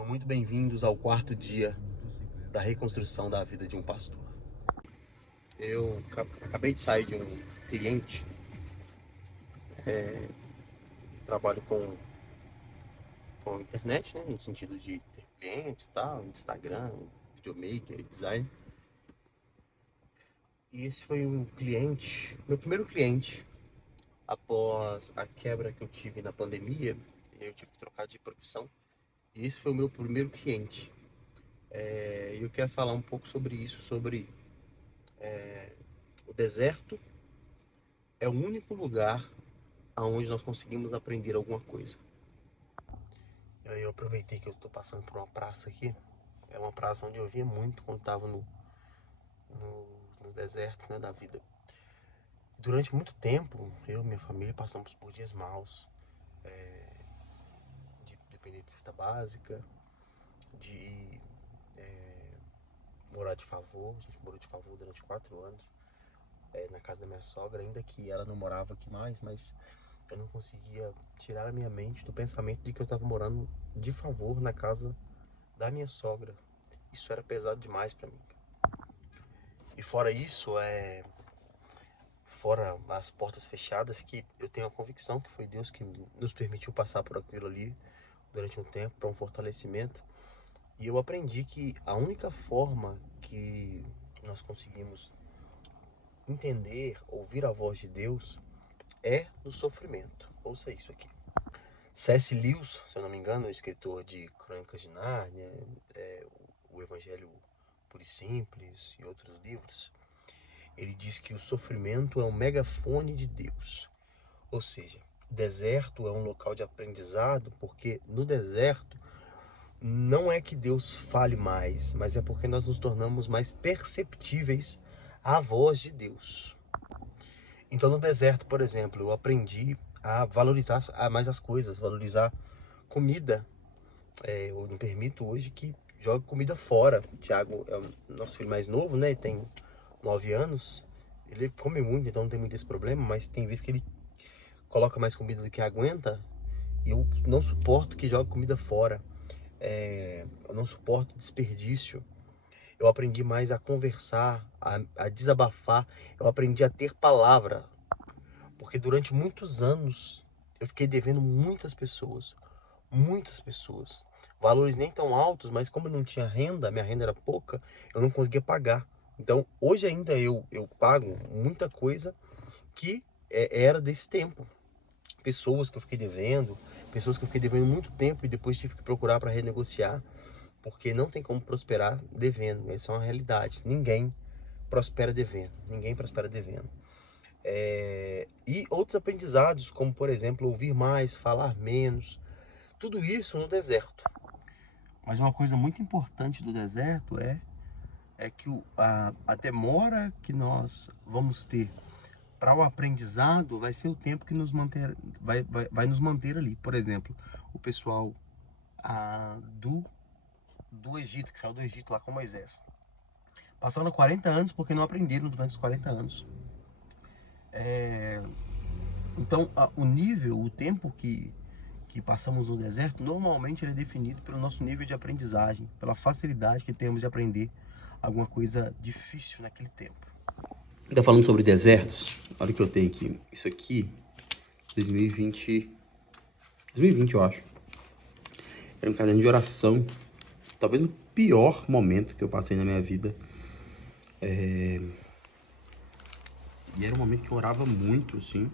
Sejam muito bem-vindos ao quarto dia da reconstrução da vida de um pastor. Eu acabei de sair de um cliente, trabalho com internet, né, no sentido de ter clientes e tal, Instagram, videomaker, design. E esse foi um cliente, meu primeiro cliente, após a quebra que eu tive na pandemia, eu tive que trocar de profissão. E esse foi o meu primeiro cliente. E eu quero falar um pouco sobre isso, sobre o deserto é o único lugar onde nós conseguimos aprender alguma coisa. E aí eu aproveitei que eu estou passando por uma praça aqui. É uma praça onde eu via muito quando estava nos desertos, né, da vida. Durante muito tempo, eu e minha família passamos por dias maus, de depender de cesta básica, de morar de favor. A gente morou de favor durante 4 anos, na casa da minha sogra, ainda que ela não morava aqui mais, mas eu não conseguia tirar a minha mente do pensamento de que eu estava morando de favor na casa da minha sogra. Isso era pesado demais para mim. E fora isso, fora as portas fechadas, que eu tenho a convicção que foi Deus que nos permitiu passar por aquilo ali durante um tempo para um fortalecimento. E eu aprendi que a única forma que nós conseguimos entender, ouvir a voz de Deus é no sofrimento. Ouça isso aqui. C.S. Lewis, se eu não me engano, o escritor de Crônicas de Nárnia, o Evangelho Puro e Simples e outros livros, ele diz que o sofrimento é um megafone de Deus. Ou seja, o deserto é um local de aprendizado, porque no deserto não é que Deus fale mais, mas é porque nós nos tornamos mais perceptíveis à voz de Deus. Então no deserto, por exemplo, eu aprendi a valorizar mais as coisas, valorizar comida. Eu não permito hoje que jogue comida fora. O Thiago é o nosso filho mais novo, né? Ele tem 9 anos. Ele come muito, então não tem muito esse problema, mas tem vezes que ele coloca mais comida do que aguenta. E eu não suporto que jogue comida fora. Eu não suporto desperdício. Eu aprendi mais a conversar, a desabafar. Eu aprendi a ter palavra. Porque durante muitos anos eu fiquei devendo muitas pessoas. Muitas pessoas. Valores nem tão altos, mas como eu não tinha renda, minha renda era pouca, eu não conseguia pagar. Então, hoje ainda eu pago muita coisa que era desse tempo. Pessoas que eu fiquei devendo, pessoas que eu fiquei devendo muito tempo e depois tive que procurar para renegociar, porque não tem como prosperar devendo. Essa é uma realidade. Ninguém prospera devendo. Ninguém prospera devendo. E outros aprendizados, como por exemplo, ouvir mais, falar menos. Tudo isso no deserto. Mas uma coisa muito importante do deserto é que a demora que nós vamos ter para o aprendizado vai ser o tempo que vai nos manter ali. Por exemplo, o pessoal do Egito, que saiu do Egito lá com Moisés. Passaram 40 anos porque não aprenderam durante os 40 anos. Então, o nível, o tempo que passamos no deserto, normalmente ele é definido pelo nosso nível de aprendizagem, pela facilidade que temos de aprender alguma coisa difícil naquele tempo. Tá falando sobre desertos? Olha o que eu tenho aqui. Isso aqui, 2020, eu acho. Era um caderno de oração. Talvez no pior momento que eu passei na minha vida. E era um momento que eu orava muito, assim.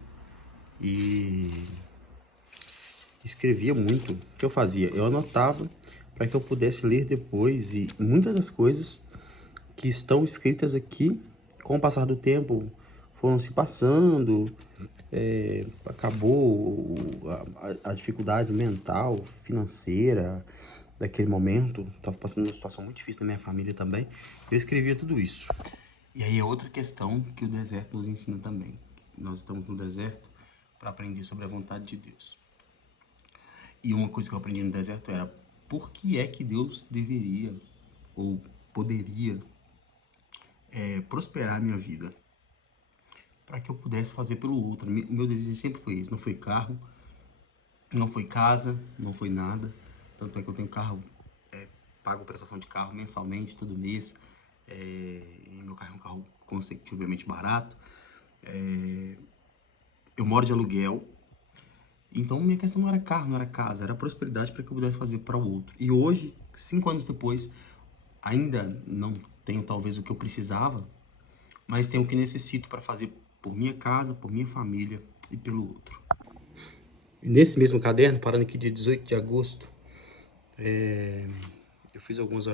E escrevia muito. O que eu fazia? Eu anotava para que eu pudesse ler depois. E muitas das coisas que estão escritas aqui, com o passar do tempo, foram se passando, acabou a dificuldade mental, financeira daquele momento. Estava passando uma situação muito difícil na minha família também. Eu escrevia tudo isso. E aí é outra questão que o deserto nos ensina também. Nós estamos no deserto para aprender sobre a vontade de Deus. E uma coisa que eu aprendi no deserto era por que é que Deus deveria ou poderia prosperar a minha vida, para que eu pudesse fazer pelo outro. O meu desejo sempre foi esse. Não foi carro, não foi casa, não foi nada. Tanto é que eu tenho carro pago prestação de carro mensalmente, todo mês. E meu carro é um carro consecutivamente barato. Eu moro de aluguel. Então minha questão não era carro, não era casa, era prosperidade para que eu pudesse fazer para o outro. E hoje, 5 anos depois, ainda não tenho talvez o que eu precisava, mas tenho o que necessito para fazer por minha casa, por minha família e pelo outro. Nesse mesmo caderno, parando aqui dia 18 de agosto, eu fiz alguns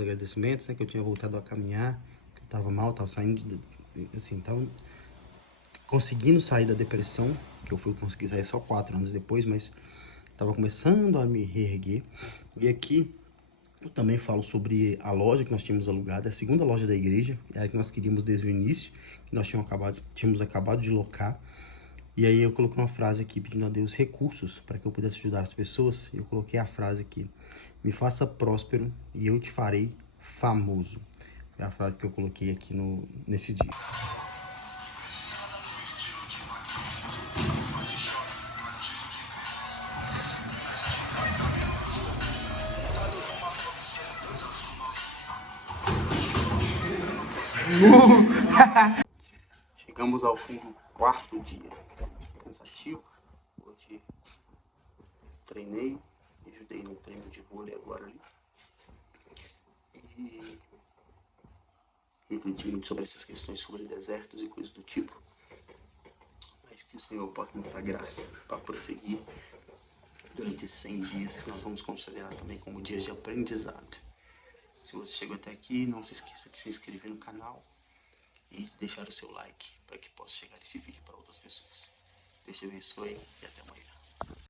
agradecimentos, né, que eu tinha voltado a caminhar, que eu tava mal, tava saindo, assim, tava conseguindo sair da depressão, que eu fui conseguir sair só 4 anos depois, mas tava começando a me reerguer. E aqui eu também falo sobre a loja que nós tínhamos alugado, a segunda loja da igreja, era a que nós queríamos desde o início, que nós tínhamos acabado de locar. E aí eu coloquei uma frase aqui pedindo a Deus recursos para que eu pudesse ajudar as pessoas. Eu coloquei a frase aqui: me faça próspero e eu te farei famoso. É a frase que eu coloquei aqui nesse dia. Chegamos ao fim do 4º dia. Cansativo. Hoje treinei, ajudei no treino de vôlei agora ali. E refleti muito sobre essas questões sobre desertos e coisas do tipo. Mas que o Senhor possa nos dar graça para prosseguir durante esses 100 dias, que nós vamos considerar também como dias de aprendizado. Se você chegou até aqui, não se esqueça de se inscrever no canal e deixar o seu like para que possa chegar esse vídeo para outras pessoas. Deus te abençoe e até amanhã.